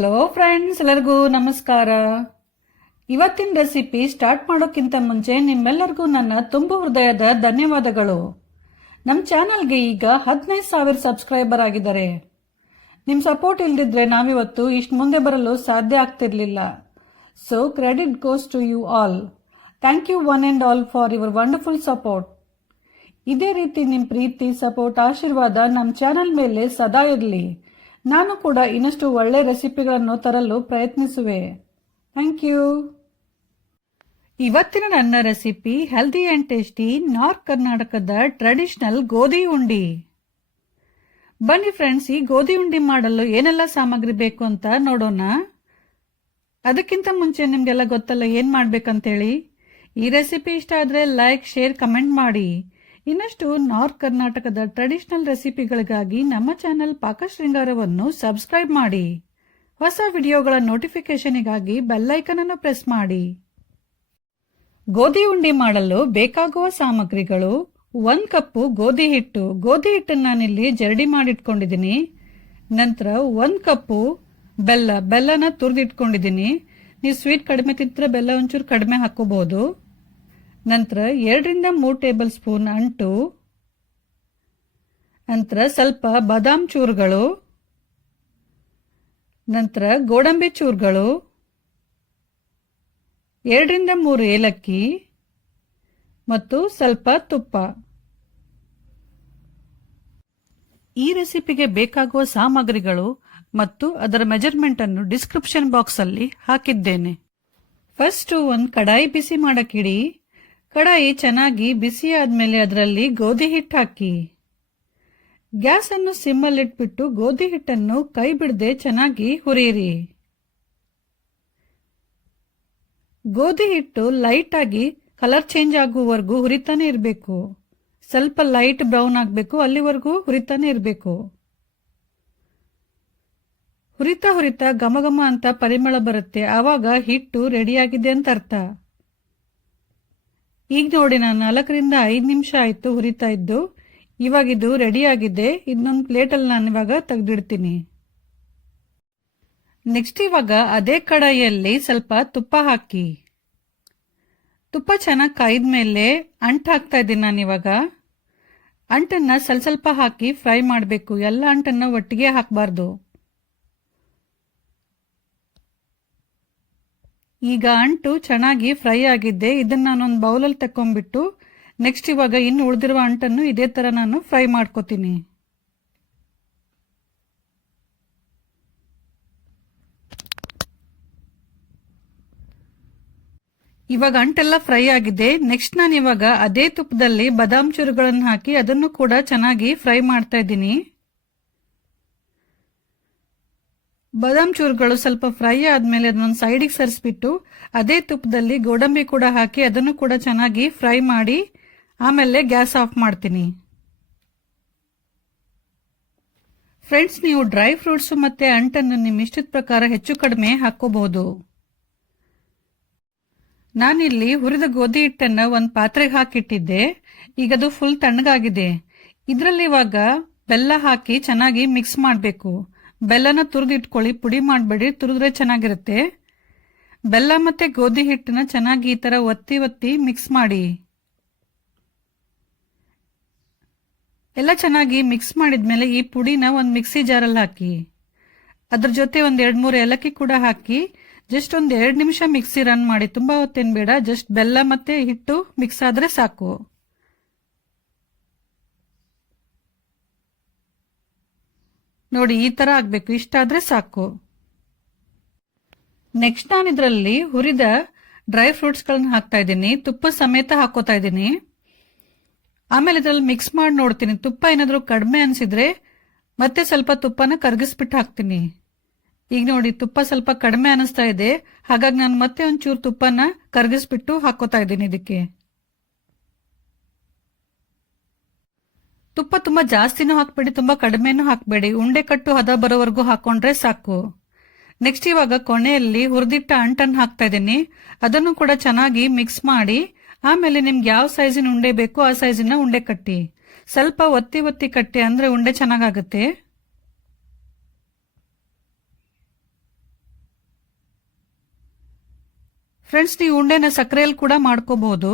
Hello friends, ಎಲ್ಲರಿಗೂ ನಮಸ್ಕಾರ. ಇವತ್ತಿನ ರೆಸಿಪಿ ಸ್ಟಾರ್ಟ್ ಮಾಡೋಕ್ಕಿಂತ ಮುಂಚೆ ನಿಮ್ಮೆಲ್ಲರಿಗೂ ನನ್ನ ತುಂಬು ಹೃದಯದ ಧನ್ಯವಾದಗಳು. ನಮ್ಮ ಚಾನಲ್ಗೆ ಈಗ 15,000 ಸಬ್ಸ್ಕ್ರೈಬರ್ ಆಗಿದ್ದಾರೆ. ನಿಮ್ಮ ಸಪೋರ್ಟ್ ಇಲ್ದಿದ್ರೆ ನಾವಿವತ್ತು ಇಷ್ಟು ಮುಂದೆ ಬರಲು ಸಾಧ್ಯ ಆಗ್ತಿರ್ಲಿಲ್ಲ. So credit goes to you all. Thank you one and all for your wonderful support. ಇದೇ ರೀತಿ ನಿಮ್ಮ ಪ್ರೀತಿ, ಸಪೋರ್ಟ್, ಆಶೀರ್ವಾದ ನಮ್ಮ ಚಾನಲ್ ಮೇಲೆ ಸದಾ ಇರಲಿ. ನಾನು ಕೂಡ ಇನ್ನಷ್ಟು ಒಳ್ಳೆ ರೆಸಿಪಿಗಳನ್ನು ತರಲು ಪ್ರಯತ್ನಿಸುವೆ. Thank you. ಇವತ್ತಿನ ನನ್ನ recipe healthy and tasty north ಕರ್ನಾಟಕದ ಟ್ರೆಡಿಷನಲ್ ಗೋಧಿ ಉಂಡಿ. ಬನ್ನಿ ಫ್ರೆಂಡ್ಸ್, ಈ ಗೋಧಿ ಉಂಡಿ ಮಾಡಲು ಏನೆಲ್ಲ ಸಾಮಗ್ರಿ ಬೇಕು ಅಂತ ನೋಡೋಣ. ಅದಕ್ಕಿಂತ ಮುಂಚೆ ನಿಮ್ಗೆಲ್ಲ ಗೊತ್ತಲ್ಲ ಏನ್ ಮಾಡ್ಬೇಕಂತೇಳಿ. ಈ ರೆಸಿಪಿ ಇಷ್ಟ ಆದ್ರೆ ಲೈಕ್, ಶೇರ್, ಕಮೆಂಟ್ ಮಾಡಿ. ಇನ್ನಷ್ಟು ನಾರ್ತ್ ಕರ್ನಾಟಕದ ಟ್ರೆಡಿಷನಲ್ ರೆಸಿಪಿಗಳಿಗಾಗಿ ನಮ್ಮ ಚಾನೆಲ್ ಪಾಕಶೃಂಗಾರವನ್ನು ಸಬ್ಸ್ಕ್ರೈಬ್ ಮಾಡಿ. ಹೊಸ ವಿಡಿಯೋಗಳ ನೋಟಿಫಿಕೇಶನ್ಗಾಗಿ ಬೆಲ್ ಐಕಾನ್ ಅನ್ನು ಪ್ರೆಸ್ ಮಾಡಿ. ಗೋಧಿ ಉಂಡಿ ಮಾಡಲು ಬೇಕಾಗುವ ಸಾಮಗ್ರಿಗಳು: 1 ಕಪ್ ಗೋಧಿ ಹಿಟ್ಟು. ಗೋಧಿ ಹಿಟ್ಟನ್ನು ನಾನಿಲ್ಲಿ ಜರಡಿ ಮಾಡಿಟ್ಕೊಂಡಿದ್ದೀನಿ. ನಂತರ 1 ಕಪ್ ಬೆಲ್ಲನ ತುರಿದಿಟ್ಕೊಂಡಿದ್ದೀನಿ. ನೀವು ಸ್ವೀಟ್ ಕಡಿಮೆ ತಿಂದ್ರೆ ಬೆಲ್ಲ ಒಂಚೂರು ಕಡಿಮೆ ಹಾಕೋಬಹುದು. ನಂತರ 2 3 ಟೇಬಲ್ ಸ್ಪೂನ್ ಅಂಟು. ನಂತರ ಸ್ವಲ್ಪ ಬಾದಾಮ್ ಚೂರುಗಳು. ನಂತರ ಗೋಡಂಬಿ ಚೂರುಗಳು. 2 3 ಏಲಕ್ಕಿ ಮತ್ತು ಸ್ವಲ್ಪ ತುಪ್ಪ. ಈ ರೆಸಿಪಿಗೆ ಬೇಕಾಗುವ ಸಾಮಗ್ರಿಗಳು ಮತ್ತು ಅದರ ಮೆಜರ್ಮೆಂಟ್ ಅನ್ನು ಡಿಸ್ಕ್ರಿಪ್ಷನ್ ಬಾಕ್ಸ್ ಅಲ್ಲಿ ಹಾಕಿದ್ದೇನೆ. ಫಸ್ಟ್ ಒಂದು ಕಡಾಯಿ ಬಿಸಿ ಮಾಡಕ್ಕಿಡಿ. ಕಡಾಯಿ ಚೆನ್ನಾಗಿ ಬಿಸಿ ಆದ್ಮೇಲೆ ಅದರಲ್ಲಿ ಗೋಧಿ ಹಿಟ್ಟು ಹಾಕಿ. ಗ್ಯಾಸ್ ಅನ್ನು ಸಿಮ್ಮಲ್ಲಿಟ್ಬಿಟ್ಟು ಗೋಧಿ ಹಿಟ್ಟನ್ನು ಕೈ ಬಿಡದೆ ಚೆನ್ನಾಗಿ ಹುರಿಯಿರಿ. ಗೋಧಿ ಹಿಟ್ಟು ಲೈಟ್ ಆಗಿ ಕಲರ್ ಚೇಂಜ್ ಆಗುವವರೆಗೂ ಹುರಿತಾನೆ ಇರಬೇಕು. ಸ್ವಲ್ಪ ಲೈಟ್ ಬ್ರೌನ್ ಆಗಬೇಕು, ಅಲ್ಲಿವರೆಗೂ ಹುರಿತಾನೆ ಇರಬೇಕು. ಹುರಿತಾ ಹುರಿತಾ ಘಮ ಅಂತ ಪರಿಮಳ ಬರುತ್ತೆ. ಆವಾಗ ಹಿಟ್ಟು ರೆಡಿಯಾಗಿದೆ ಅಂತ ಅರ್ಥ. ಈಗ ನೋಡಿ, ನಾನು 4 ರಿಂದ 5 ನಿಮಿಷ ಆಯ್ತು ಹುರಿತಾ ಇದ್ದು. ಇವಾಗ ಇದು ರೆಡಿ ಆಗಿದೆ. ಇನ್ನೊಂದು ಪ್ಲೇಟಲ್ಲಿ ನಾನು ಇವಾಗ ತೆಗೆದಿಡ್ತೀನಿ. ನೆಕ್ಸ್ಟ್ ಇವಾಗ ಅದೇ ಕಡಾಯಿಯಲ್ಲಿ ಸ್ವಲ್ಪ ತುಪ್ಪ ಹಾಕಿ. ತುಪ್ಪ ಚೆನ್ನಾಗಿ ಕಾಯ್ದ್ಮೇಲೆ ಅಂಟು ಹಾಕ್ತಾ ಇದ್ದೀನಿ ನಾನಿವಾಗ. ಅಂಟನ್ನ ಸ್ವಲ್ಪ ಹಾಕಿ ಫ್ರೈ ಮಾಡಬೇಕು. ಎಲ್ಲ ಅಂಟನ್ನ ಒಟ್ಟಿಗೆ ಹಾಕಬಾರ್ದು. ಈಗ ಅಂಟು ಚೆನ್ನಾಗಿ ಫ್ರೈ ಆಗಿದ್ದೆ. ಇದನ್ನ ನಾನೊಂದು ಬೌಲಲ್ಲಿ ತಕೊಂಡ್ಬಿಟ್ಟು ನೆಕ್ಸ್ಟ್ ಇವಾಗ ಇನ್ನು ಉಳಿದಿರುವ ಅಂಟನ್ನು ಇದೇ ತರ ನಾನು ಫ್ರೈ ಮಾಡ್ಕೋತೀನಿ. ಇವಾಗ ಅಂಟೆಲ್ಲ ಫ್ರೈ ಆಗಿದೆ. ನೆಕ್ಸ್ಟ್ ನಾನು ಇವಾಗ ಅದೇ ತುಪ್ಪದಲ್ಲಿ ಬಾದಾಮ್ ಚೂರುಗಳನ್ನು ಹಾಕಿ ಅದನ್ನು ಕೂಡ ಚೆನ್ನಾಗಿ ಫ್ರೈ ಮಾಡ್ತಾ ಇದ್ದೀನಿ. ಬಾದಾಮ್ ಚೂರುಗಳು ಸ್ವಲ್ಪ ಫ್ರೈ ಆದ್ಮೇಲೆ ಅದನ್ನೊಂದು ಸೈಡಿಗೆ ಸರಿಸ್ಬಿಟ್ಟು ಅದೇ ತುಪ್ಪದಲ್ಲಿ ಗೋಡಂಬಿ ಕೂಡ ಹಾಕಿ ಅದನ್ನು ಕೂಡ ಚೆನ್ನಾಗಿ ಫ್ರೈ ಮಾಡಿ ಆಮೇಲೆ ಗ್ಯಾಸ್ ಆಫ್ ಮಾಡ್ತೀನಿ. ಫ್ರೆಂಡ್ಸ್, ನೀವು ಡ್ರೈ ಫ್ರೂಟ್ಸ್ ಮತ್ತೆ ಅಂಟನ್ನು ನಿಮ್ಮ ಇಷ್ಟದ ಪ್ರಕಾರ ಹೆಚ್ಚು ಕಡಿಮೆ ಹಾಕೋಬಹುದು. ನಾನಿಲ್ಲಿ ಹುರಿದ ಗೋಧಿ ಹಿಟ್ಟನ್ನ ಒಂದು ಪಾತ್ರೆಗೆ ಹಾಕಿಟ್ಟಿದ್ದೆ. ಈಗ ಅದು ಫುಲ್ ತಣ್ಣಗಾಗಿದೆ. ಇದರಲ್ಲಿ ಇವಾಗ ಬೆಲ್ಲ ಹಾಕಿ ಚೆನ್ನಾಗಿ ಮಿಕ್ಸ್ ಮಾಡಬೇಕು. ಬೆಲ್ಲನ ತುರಿದಿಟ್ಕೊಳ್ಳಿ, ಪುಡಿ ಮಾಡಬೇಡಿ, ತುರಿದ್ರೆ ಚೆನ್ನಾಗಿರುತ್ತೆ. ಬೆಲ್ಲ ಮತ್ತೆ ಗೋಧಿ ಹಿಟ್ಟನ್ನ ಚೆನ್ನಾಗಿ ಈ ತರ ಒತ್ತಿ ಒತ್ತಿ ಮಿಕ್ಸ್ ಮಾಡಿ. ಎಲ್ಲ ಚೆನ್ನಾಗಿ ಮಿಕ್ಸ್ ಮಾಡಿದ್ಮೇಲೆ ಈ ಪುಡಿನ ಒಂದು ಮಿಕ್ಸಿ ಜಾರಲ್ಲಿ ಹಾಕಿ. ಅದ್ರ ಜೊತೆ ಒಂದು 2 3 ಏಲಕ್ಕಿ ಕೂಡ ಹಾಕಿ ಜಸ್ಟ್ ಒಂದು 2 ನಿಮಿಷ ಮಿಕ್ಸಿ ರನ್ ಮಾಡಿ. ತುಂಬಾ ಹೊತ್ತೇನು ಬೇಡ, ಜಸ್ಟ್ ಬೆಲ್ಲ ಮತ್ತೆ ಹಿಟ್ಟು ಮಿಕ್ಸ್ ಆದ್ರೆ ಸಾಕು. ನೋಡಿ, ಈ ತರ ಆಗ್ಬೇಕು. ಇಷ್ಟಾದ್ರೆ ಸಾಕು. ನೆಕ್ಸ್ಟ್ ನಾನು ಇದರಲ್ಲಿ ಹುರಿದ ಡ್ರೈ ಫ್ರೂಟ್ಸ್ ಗಳನ್ನ ಹಾಕ್ತಾ ಇದ್ದೀನಿ. ತುಪ್ಪ ಸಮೇತ ಹಾಕೋತಾ ಇದ್ದೀನಿ. ಆಮೇಲೆ ಇದರಲ್ಲಿ ಮಿಕ್ಸ್ ಮಾಡಿ ನೋಡ್ತೀನಿ. ತುಪ್ಪ ಏನಾದರೂ ಕಡಿಮೆ ಅನ್ಸಿದ್ರೆ ಮತ್ತೆ ಸ್ವಲ್ಪ ತುಪ್ಪನ ಕರಗಿಸ್ಬಿಟ್ಟು ಹಾಕ್ತೀನಿ. ಈಗ ನೋಡಿ, ತುಪ್ಪ ಸ್ವಲ್ಪ ಕಡಿಮೆ ಅನಿಸ್ತಾ ಇದೆ. ಹಾಗಾಗಿ ನಾನು ಮತ್ತೆ ಒಂಚೂರು ತುಪ್ಪನ ಕರಗಿಸ್ಬಿಟ್ಟು ಹಾಕೋತಾ ಇದ್ದೀನಿ ಇದಕ್ಕೆ. ತುಪ್ಪ ತುಂಬಾ ಜಾಸ್ತಿನೂ ಹಾಕ್ಬೇಡಿ, ತುಂಬಾ ಕಡಿಮೆನೂ ಹಾಕ್ಬೇಡಿ. ಉಂಡೆ ಕಟ್ಟು ಹದ ಬರೋವರೆಗೂ ಹಾಕೊಂಡ್ರೆ ಸಾಕು. ನೆಕ್ಸ್ಟ್ ಇವಾಗ ಕೊನೆಯಲ್ಲಿ ಹುರಿದಿಟ್ಟ ಅಂಟನ್ನು ಹಾಕ್ತಾ ಇದ್ದೀನಿ. ಅದನ್ನು ಕೂಡ ಚೆನ್ನಾಗಿ ಮಿಕ್ಸ್ ಮಾಡಿ ಆಮೇಲೆ ನಿಮ್ಗೆ ಯಾವ ಸೈಜಿನ ಉಂಡೆ ಬೇಕೋ ಆ ಸೈಜಿನ ಉಂಡೆ ಕಟ್ಟಿ. ಸ್ವಲ್ಪ ಒತ್ತಿ ಒತ್ತಿ ಕಟ್ಟಿ ಅಂದ್ರೆ ಉಂಡೆ ಚೆನ್ನಾಗಾಗುತ್ತೆ. ಫ್ರೆಂಡ್ಸ್, ನೀವು ಉಂಡೆನ ಸಕ್ಕರೆಯಲ್ಲಿ ಕೂಡ ಮಾಡ್ಕೋಬಹುದು.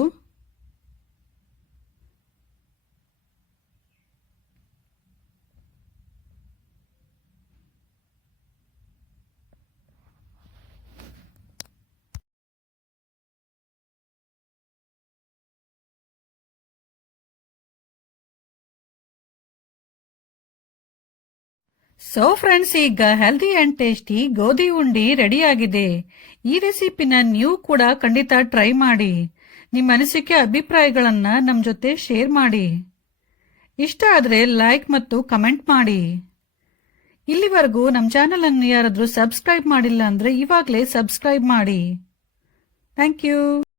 ಸೊ ಫ್ರೆಂಡ್ಸ್, ಈಗ ಹೆಲ್ದಿ ಅಂಡ್ ಟೇಸ್ಟಿ ಗೋಧಿ ಉಂಡಿ ರೆಡಿಯಾಗಿದೆ. ಈ ರೆಸಿಪಿನ ನೀವು ಕೂಡ ಖಂಡಿತ ಟ್ರೈ ಮಾಡಿ. ನಿಮ್ಮ ಅನಿಸಿಕೆ ಅಭಿಪ್ರಾಯಗಳನ್ನ ನಮ್ಮ ಜೊತೆ ಶೇರ್ ಮಾಡಿ. ಇಷ್ಟ ಆದ್ರೆ ಲೈಕ್ ಮತ್ತು ಕಮೆಂಟ್ ಮಾಡಿ. ಇಲ್ಲಿವರೆಗೂ ನಮ್ಮ ಚಾನೆಲ್ ಅನ್ನು ಯಾರಾದ್ರೂ ಸಬ್ಸ್ಕ್ರೈಬ್ ಮಾಡಿಲ್ಲ ಅಂದ್ರೆ ಇವಾಗಲೇ ಸಬ್ಸ್ಕ್ರೈಬ್ ಮಾಡಿ. Thank you.